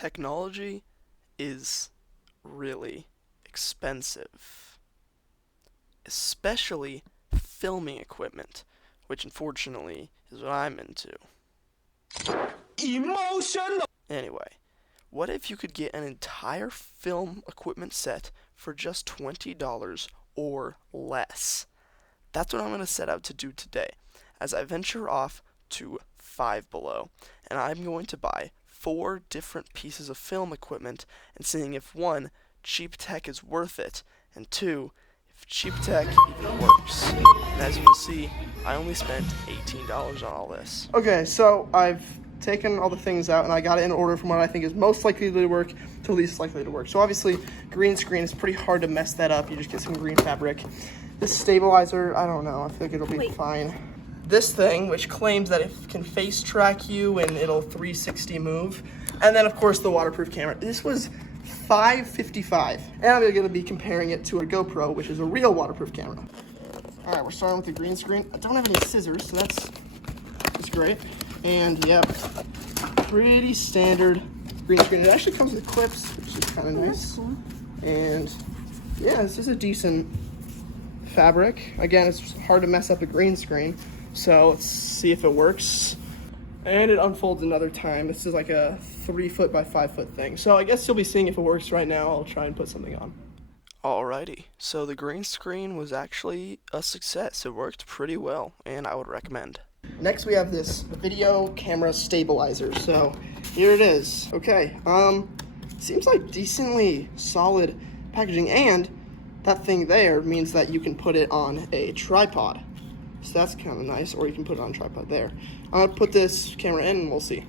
Technology is really expensive, especially filming equipment, which unfortunately is what I'm into. Emotional. Anyway, what if you could get an entire film equipment set for just $20 or less? That's what I'm going to set out to do today, as I venture off to Five Below, and I'm going to buy 4 different pieces of film equipment and seeing if 1, cheap tech is worth it, and 2, if cheap tech even works. And as you can see, I only spent $18 on all this. Okay, so I've taken all the things out and I got it in order from what I think is most likely to work to least likely to work. So obviously, green screen is pretty hard to mess that up. You just get some green fabric. This stabilizer, I don't know. I feel like it'll be fine. This thing, which claims that it can face track you and it'll 360 move. And then, of course, the waterproof camera. This was $5.55. And I'm going to be comparing it to a GoPro, which is a real waterproof camera. All right, we're starting with the green screen. I don't have any scissors, so that's great. And, yep, pretty standard green screen. It actually comes with clips, which is kind of nice. Cool. And, yeah, this is a decent fabric. Again, it's hard to mess up a green screen. So let's see if it works. And it unfolds another time. This is like a 3 foot by 5 foot thing. So I guess you'll be seeing if it works right now. I'll try and put something on. Alrighty, so the green screen was actually a success. It worked pretty well, and I would recommend. Next we have this video camera stabilizer. So here it is. Okay, seems like decently solid packaging, and that thing there means that you can put it on a tripod. So that's kind of nice, or you can put it on a tripod there. I'm gonna put this camera in and we'll see.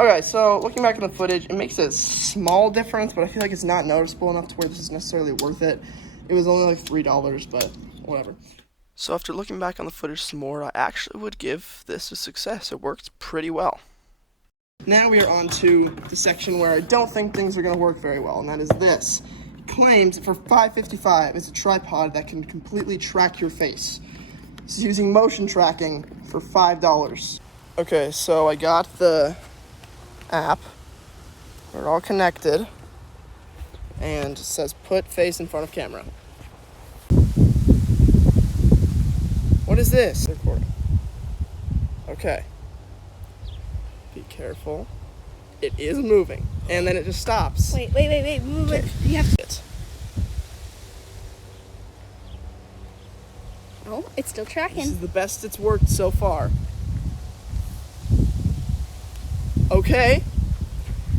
Okay, so looking back at the footage, it makes a small difference, but I feel like it's not noticeable enough to where this is necessarily worth it. It was only like $3, but whatever. So after looking back on the footage some more, I actually would give this a success. It worked pretty well. Now we are on to the section where I don't think things are going to work very well, and that is this. It claims for $5.55, it's a tripod that can completely track your face. It's using motion tracking for $5. Okay, so I got the app. We're all connected, and it says put face in front of camera. What is this? Recording. Okay. Be careful. It is moving, and then it just stops. Wait, move it. You have to. Oh, it's still tracking. This is the best it's worked so far. Okay.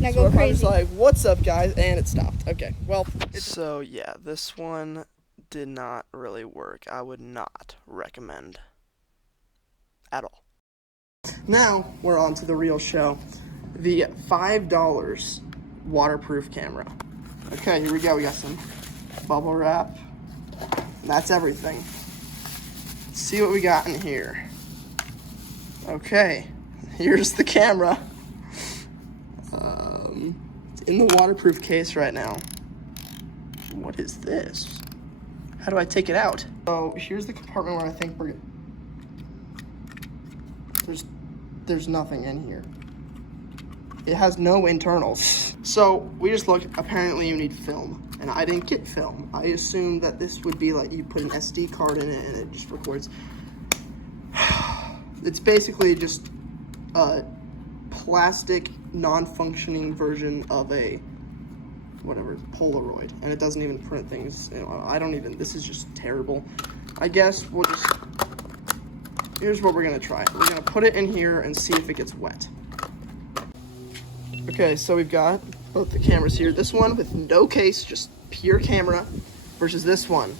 Now So go crazy. was like, what's up, guys? And it stopped. Okay, well. So, yeah, this one did not really work. I would not recommend at all. Now we're on to the real show. The $5 waterproof camera. Okay, here we go. We got some bubble wrap. That's everything. Let's see what we got in here. Okay, here's the camera. It's in the waterproof case right now. What is this? How do I take it out? So here's the compartment where I think we're there's nothing in here. It has no internals. So we just looked, apparently you need film, and I didn't get film. I assumed that this would be like you put an SD card in it and it just records. It's basically just a plastic non-functioning version of a whatever Polaroid, and it doesn't even print things. You know, this is just terrible. I guess we'll just, here's what we're gonna try. We're gonna put it in here and see if it gets wet. Okay, so we've got both the cameras here. This one with no case, just pure camera, versus this one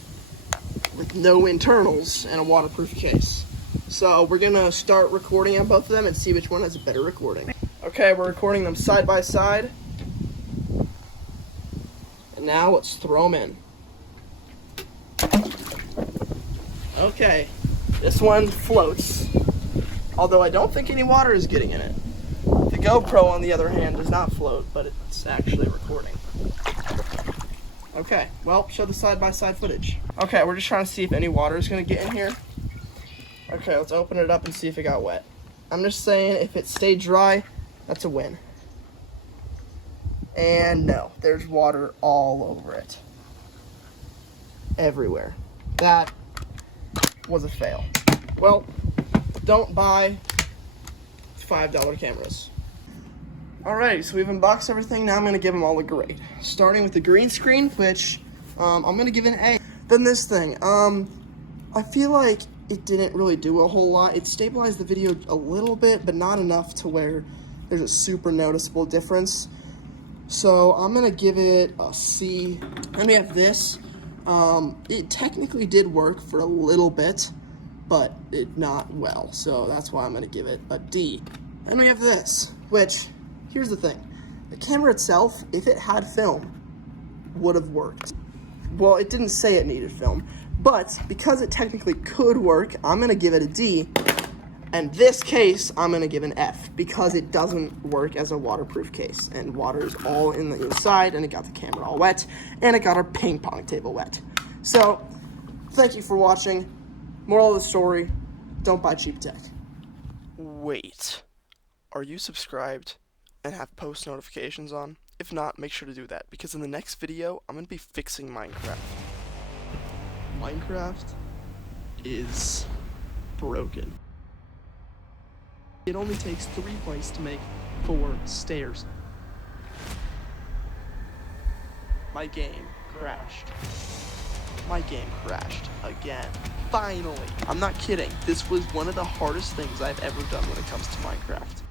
with no internals and a waterproof case. So we're gonna start recording on both of them and see which one has a better recording. Okay, we're recording them side by side. now let's throw them in. Okay, this one floats, although I don't think any water is getting in it. The GoPro, on the other hand, does not float, but it's actually recording. Okay, well, show the side-by-side footage. Okay, we're just trying to see if any water is going to get in here. Okay, let's open it up and see if it got wet. I'm just saying, if it stayed dry, that's a win. And no, there's water all over it. Everywhere. That was a fail. Well, don't buy $5 cameras. Alright, so we've unboxed everything. Now I'm going to give them all a grade. Starting with the green screen, which I'm going to give an A. Then this thing. I feel like it didn't really do a whole lot. It stabilized the video a little bit, but not enough to where there's a super noticeable difference. So I'm going to give it a C. Then we have this. It technically did work for a little bit, but it not well. So that's why I'm going to give it a D. Then we have this, which, here's the thing. The camera itself, if it had film, would have worked. Well, it didn't say it needed film, but because it technically could work, I'm going to give it a D. And this case, I'm going to give an F, because it doesn't work as a waterproof case. And water is all in the inside, and it got the camera all wet, and it got our ping pong table wet. So, thank you for watching. Moral of the story, don't buy cheap tech. Wait, are you subscribed and have post notifications on? If not, make sure to do that, because in the next video, I'm going to be fixing Minecraft. Minecraft is broken. It only takes 3 planks to make 4 stairs. My game crashed. My game crashed again. Finally. I'm not kidding. This was one of the hardest things I've ever done when it comes to Minecraft.